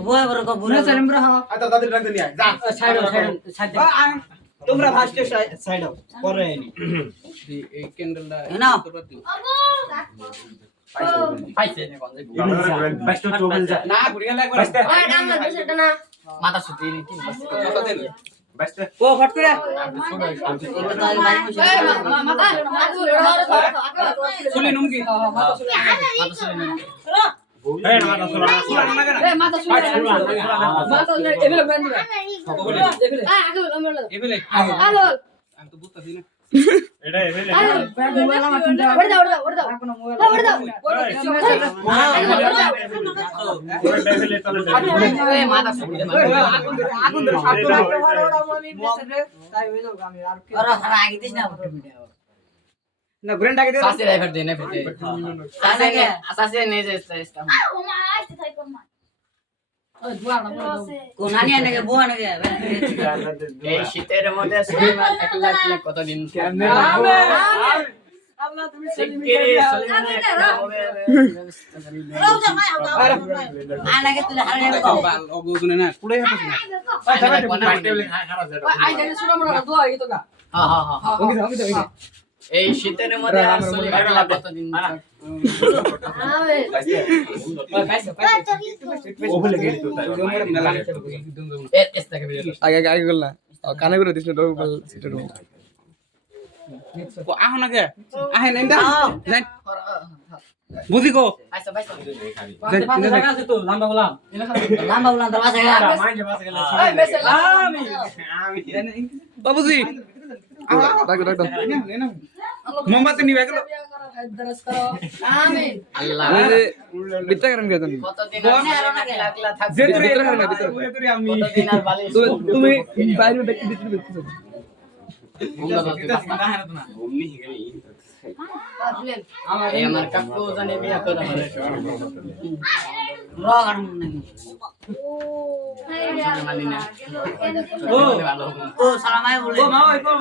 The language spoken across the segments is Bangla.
বয় বড় কো বুড়া সাইড আমরা হ্যাঁ আচ্ছা দাদির রাখতে নিয়ে যা সাইড তোমরা ফার্স্টে সাইড আও পরে আইনি এই ক্যান্ডেলটা না পাইছে নে কোন যাই বাইশটা চোবল যা না ঘুরিয়া লাগবে বাইশটা ওই ডাঙ্গা বেশটা না মাথা সুতি নি তিন বাস কত দেন বাইশটা ও ফট করে সুলি নুমকি মাথা সুলি এই না মাথা সোলা মাথা এবেলে আমি তো বুঝতাছি না এটা এবেলে এবেলে তাহলে মাথা সুলি আগুন ধরে সাত তাই হইলো আমি আর আরে হারা আগে দিস না না ব্রেন্ড আগে দে সাসে রাইভার দেনে ফেতে সাসে নে যে স্টা কোন নানি আনে বুয়া নাকি এই শীতের মধ্যে সুলিমান একলা একলা কতদিন কেমনে আল্লাহ তুমি শিগগিরই সুলিমান একলা হবে আনাকে তুই হারা যাবে বাল অগুজনে না কুড়ে হাঁটছ না আই জানি সুরা মরা দোয়া এই তো গা হ্যাঁ হ্যাঁ হ্যাঁ ওকে ওকে এই শীতের মধ্যে আর সুলিমান একলা কতদিন ওবলে গেলি তো তাই আগে আগে গল না কানে করে দিছ না ডবল সিটে ডবল আহ না কে আহে নেন্দা জান বুঝি গো আইসা বাইসা জায়গা আছে তো লম্বা বললাম দরওয়াজা মাইন্ডে বাসে গেল বাবুজি ডাক ডাক মোমবাতি নিবে গেল আমিন আল্লাহ বিত্তা করেন কেন কতদিন একলা থাকবে যে তোর ভিতরে করেন ভিতরে আমি কতদিন আর বালি তুমি বাইরে দেখতে দিতে দিতে এই আমার কাকু জানে বিয়া করে আমারে রগান নাকি মানি না ভালো ও সালামাই বলে ও মা ওই কো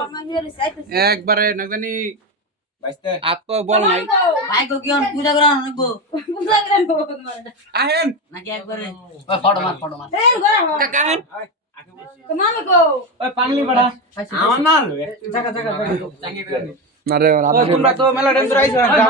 একবারে না জানি আপকো বল নাই ভাই কো কি অন পূজা করা নাকবো আহেন নাকি একবারে ফটো মার কাকা আহেন ওই পাগলি বড়া আমার না জায়গা জায়গা চাঙ্গি করে মারে তোমরা তো মেলা রেঞ্জ রাইছো মা